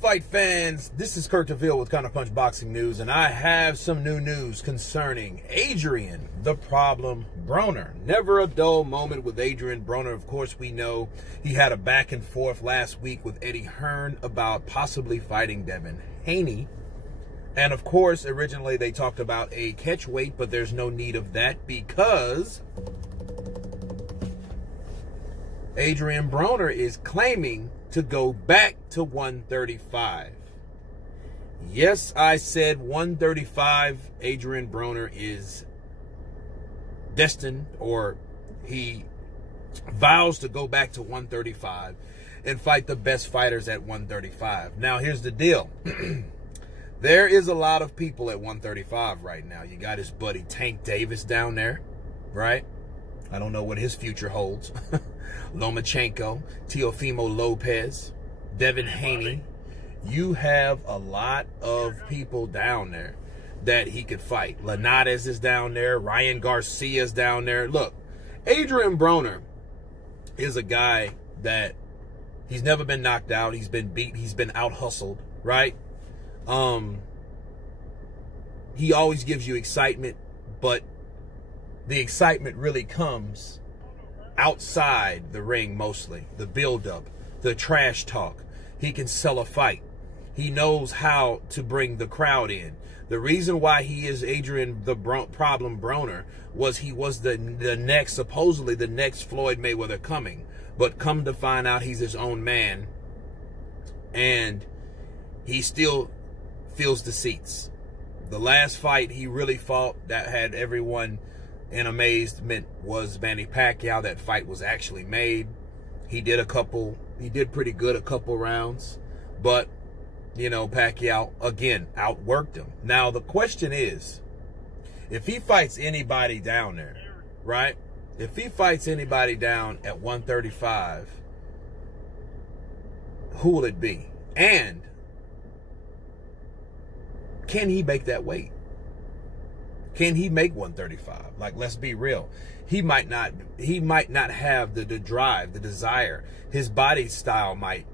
fight fans? This is Kurt DeVille with Counterpunch Boxing News, and I have some new news concerning Adrian "The Problem" Broner. Never a dull moment with Adrian Broner. Of course, we know he had a back and forth last week with Eddie Hearn about possibly fighting Devin Haney. And of course, originally they talked about a catch weight, but there's no need of that because Adrian Broner is claiming to go back to 135. Yes, I said 135. Adrian Broner is destined, or he vows to go back to 135 and fight the best fighters at 135. Now, here's the deal. There is a lot of people at 135 right now. You got his buddy Tank Davis down there, right? I don't know what his future holds. Lomachenko, Teofimo Lopez, Devin Haney. You have a lot of people down there that he could fight. Linares is down there. Ryan Garcia's down there. Look, Adrian Broner is a guy that he's never been knocked out. He's been beat. He's been out-hustled, right? He always gives you excitement, but the excitement really comes outside the ring mostly. The build-up, the trash talk. He can sell a fight. He knows how to bring the crowd in. The reason why he is Adrian "The Problem" Broner was he was the next, supposedly the next Floyd Mayweather coming. But come to find out, he's his own man. And he still fills the seats. The last fight he really fought that had everyone in amazement was Manny Pacquiao. That fight was actually made. He did pretty good a couple rounds, but you know, Pacquiao again outworked him. Now the question is, if he fights anybody down there, right? If he fights anybody down at 135, who will it be? And can he make that weight? Can he make 135? Like, let's be real. He might not have the drive, the desire. His body style might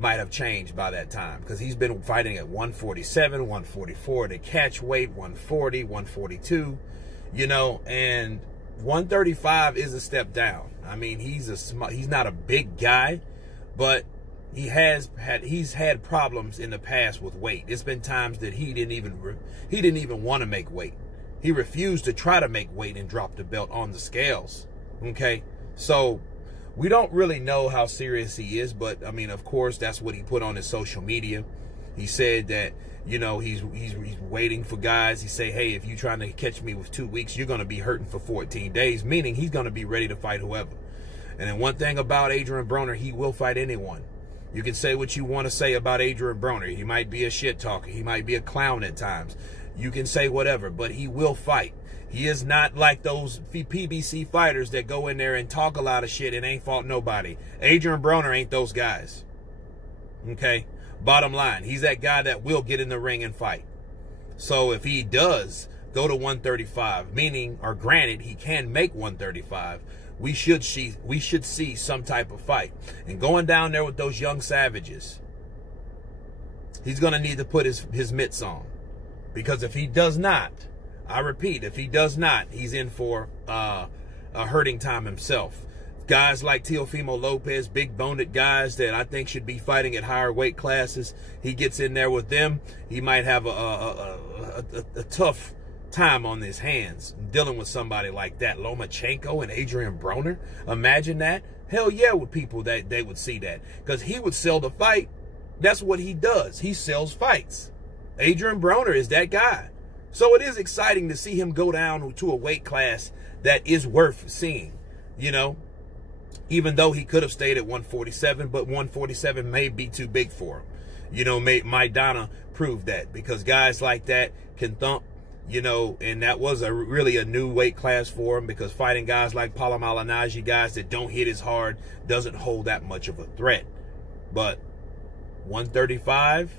have changed by that time, because he's been fighting at 147, 144, the catch weight, 140, 142, you know, and 135 is a step down. I mean, he's not a big guy, but he's had problems in the past with weight. It's been times that he didn't even want to make weight. He refused to try to make weight and drop the belt on the scales. Okay, so we don't really know how serious he is, but I mean, of course, that's what he put on his social media. He said that, you know, he's waiting for guys. He say, hey, if you're trying to catch me with 2 weeks, you're going to be hurting for 14 days, meaning he's going to be ready to fight whoever. And then one thing about Adrian Broner, he will fight anyone. You can say what you want to say about Adrian Broner. He might be a shit talker. He might be a clown at times. You can say whatever, but he will fight. He is not like those PBC fighters that go in there and talk a lot of shit and ain't fought nobody. Adrian Broner ain't those guys. Okay? Bottom line, he's that guy that will get in the ring and fight. So if he does go to 135, meaning, or granted, he can make 135, we should see some type of fight. And going down there with those young savages, he's going to need to put his mitts on. Because if he does not, I repeat, if he does not, he's in for a hurting time himself. Guys like Teofimo Lopez, big boned guys that I think should be fighting at higher weight classes, he gets in there with them, he might have a tough time on his hands dealing with somebody like that. Lomachenko and Adrian Broner, imagine that. Hell yeah, with people that they would see that, because he would sell the fight. That's what he does. He sells fights. Adrian Broner is that guy. So it is exciting to see him go down to a weight class that is worth seeing, you know, even though he could have stayed at 147, but 147 may be too big for him. You know, Maidana proved that, because guys like that can thump, you know, and that was really a new weight class for him, because fighting guys like Paulo Malignaggi, guys that don't hit as hard, doesn't hold that much of a threat. But 135,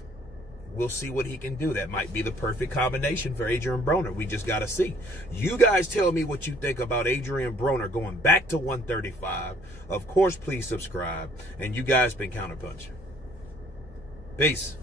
we'll see what he can do. That might be the perfect combination for Adrian Broner. We just got to see. You guys tell me what you think about Adrian Broner going back to 135. Of course, please subscribe. And you guys been Counterpunch. Peace.